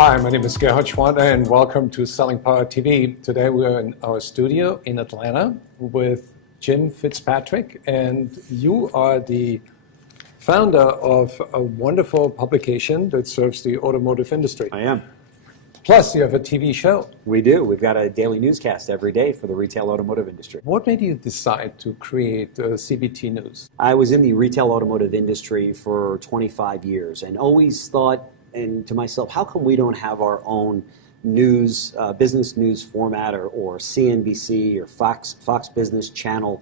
Hi, my name is Gerhard Schwanda and welcome to Selling Power TV. Today we're in our studio in Atlanta with Jim Fitzpatrick, and you are the founder of a wonderful publication that serves the automotive industry. I am. Plus, you have a TV show. We do. We've got a daily newscast every day for the retail automotive industry. What made you decide to create CBT News? I was in the retail automotive industry for 25 years and always thought to myself, how come we don't have our own news, business news format or CNBC or Fox Business Channel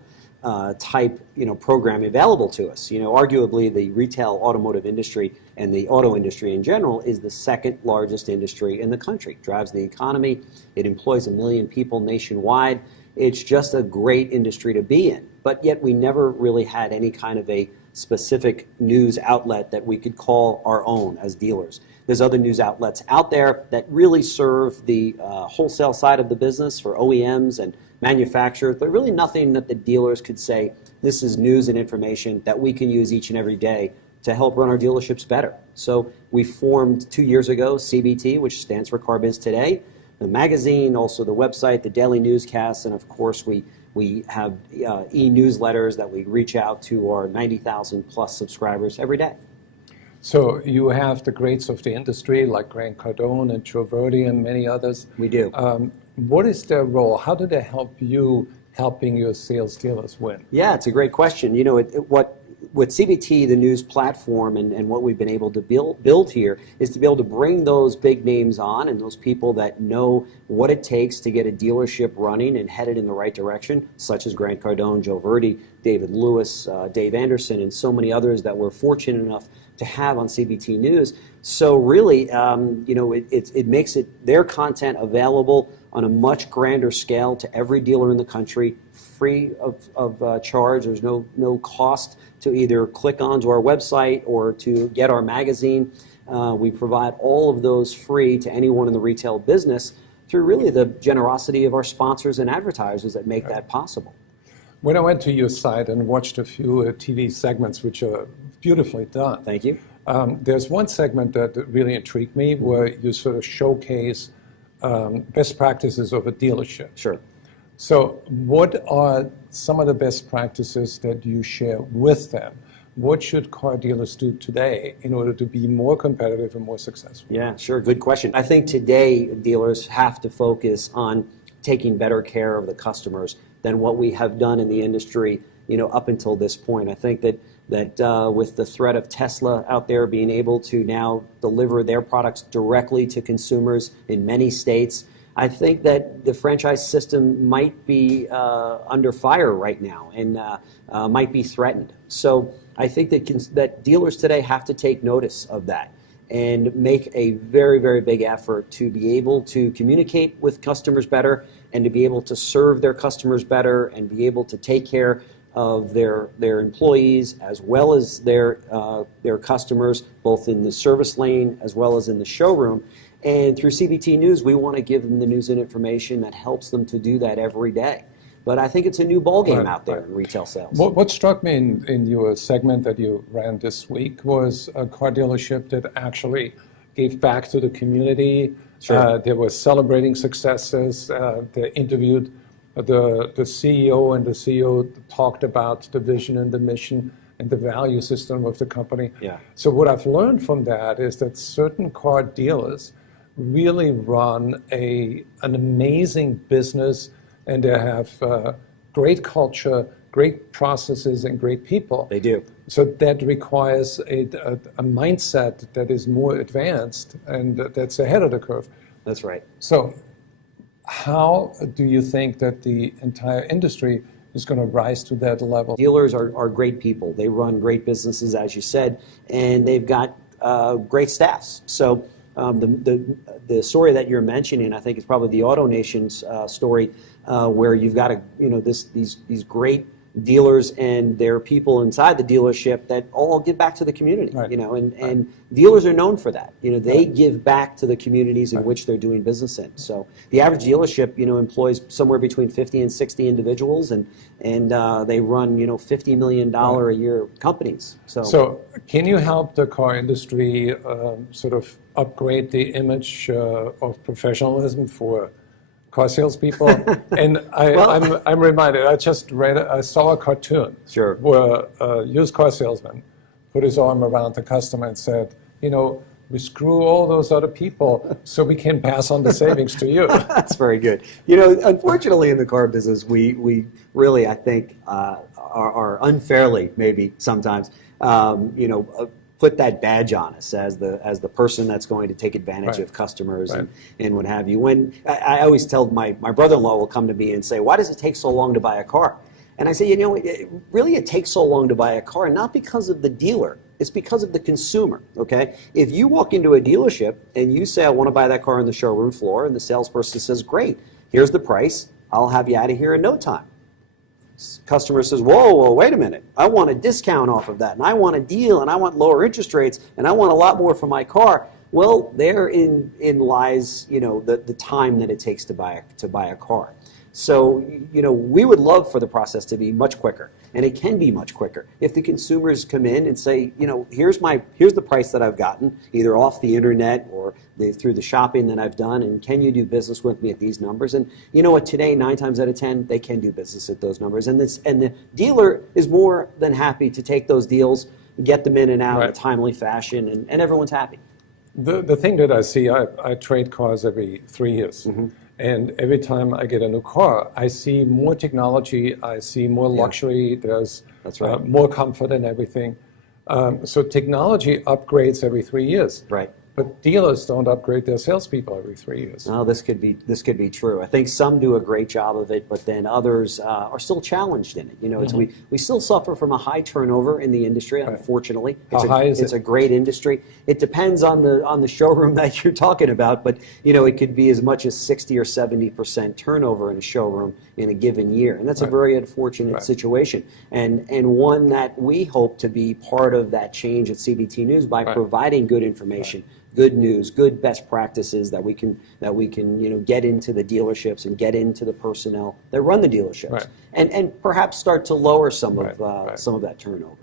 type program available to us? Arguably the retail automotive industry and the auto industry in general is the second largest industry in the country. It drives the economy. It employs 1 million people nationwide. It's just a great industry to be in. But yet we never really had any kind of a specific news outlet that we could call our own as dealers. There's other news outlets out there that really serve the wholesale side of the business for OEMs and manufacturers, but really nothing that the dealers could say, this is news and information that we can use each and every day to help run our dealerships better. So we formed 2 years ago CBT, which stands for CarBiz Today, the magazine, also the website, the daily newscasts, and of course we have e-newsletters that we reach out to our 90,000 plus subscribers every day. So you have the greats of the industry like Grant Cardone and Joe Verdi and many others. We do. What is their role? How do they help you helping your sales dealers win? Yeah, it's a great question. With CBT, the news platform, and what we've been able to build here is to be able to bring those big names on and those people that know what it takes to get a dealership running and headed in the right direction, such as Grant Cardone, Joe Verdi, David Lewis, Dave Anderson, and so many others that we're fortunate enough to have on CBT News. So really, it makes their content available on a much grander scale to every dealer in the country, free of charge. There's no cost to either click onto our website or to get our magazine. We provide all of those free to anyone in the retail business through really the generosity of our sponsors and advertisers that make that possible. When I went to your site and watched a few TV segments, which are beautifully done. Thank you. There's one segment that really intrigued me where you sort of showcase best practices of a dealership. Sure. So what are some of the best practices that you share with them? What should car dealers do today in order to be more competitive and more successful? Yeah, sure. Good question. I think today dealers have to focus on taking better care of the customers than what we have done in the industry, up until this point. I think that with the threat of Tesla out there being able to now deliver their products directly to consumers in many states, I think that the franchise system might be under fire right now and might be threatened. So I think that dealers today have to take notice of that and make a very, very big effort to be able to communicate with customers better and to be able to serve their customers better and be able to take care of their employees as well as their customers, both in the service lane as well as in the showroom. And through CBT News, we want to give them the news and information that helps them to do that every day. But I think it's a new ballgame out there in retail sales. What struck me in your segment that you ran this week was a car dealership that actually gave back to the community. Sure. They were celebrating successes. They interviewed the CEO, and the CEO talked about the vision and the mission and the value system of the company. Yeah. So what I've learned from that is that certain car dealers really run an amazing business, and they have great culture, great processes, and great people. They do. So that requires a mindset that is more advanced and that's ahead of the curve. That's right. So how do you think that the entire industry is going to rise to that level? Dealers are great people. They run great businesses, as you said, and they've got great staffs. So the story that you're mentioning, I think, is probably the AutoNation's story, where you've got these great dealers and their people inside the dealership that all give back to the community. Right. And dealers are known for that. They give back to the communities in which they're doing business in. So the average dealership, employs somewhere between 50 and 60 individuals, and they run, $50 million a year companies. So can you help the car industry sort of upgrade the image of professionalism for car salespeople? And I'm reminded, I saw a cartoon Sure. where a used car salesman put his arm around the customer and said, we screw all those other people so we can pass on the savings to you. That's very good. Unfortunately, in the car business, we really, I think, are unfairly, maybe sometimes, put that badge on us as the person that's going to take advantage of customers and what have you. When I always tell my brother-in-law will come to me and say, "Why does it take so long to buy a car?" And I say, it takes so long to buy a car, not because of the dealer. It's because of the consumer, okay? If you walk into a dealership and you say, "I want to buy that car on the showroom floor," and the salesperson says, "Great, here's the price. I'll have you out of here in no time." Customer says, whoa, wait a minute. I want a discount off of that, and I want a deal, and I want lower interest rates, and I want a lot more for my car. Well, therein lies, the time that it takes to buy a car. So, we would love for the process to be much quicker, and it can be much quicker if the consumers come in and say, here's the price that I've gotten, either off the internet or through the shopping that I've done, and can you do business with me at these numbers? And you know what? Today, 9 times out of 10, they can do business at those numbers, and the dealer is more than happy to take those deals, get them in and out in a timely fashion, and everyone's happy. The thing that I see, I trade cars every 3 years. Mm-hmm. And every time I get a new car, I see more technology, I see more luxury, there's more comfort and everything. So technology upgrades every 3 years. Right. But dealers don't upgrade their salespeople every 3 years. No, this could be true. I think some do a great job of it, but then others are still challenged in it. We still suffer from a high turnover in the industry. Unfortunately, How high is it? It's a great industry. It depends on the showroom that you're talking about, but it could be as much as 60 or 70% turnover in a showroom in a given year, and that's a very unfortunate situation, and one that we hope to be part of that change at CBT News by providing good information. Good news, good best practices that we can get into the dealerships and get into the personnel that run the dealerships, and perhaps start to lower some of that turnover.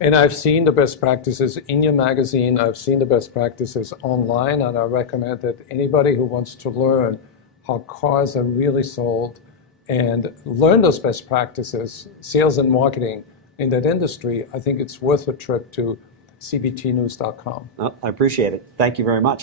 And I've seen the best practices in your magazine. I've seen the best practices online, and I recommend that anybody who wants to learn how cars are really sold and learn those best practices, sales and marketing in that industry, I think it's worth a trip to cbtnews.com. I appreciate it. Thank you very much.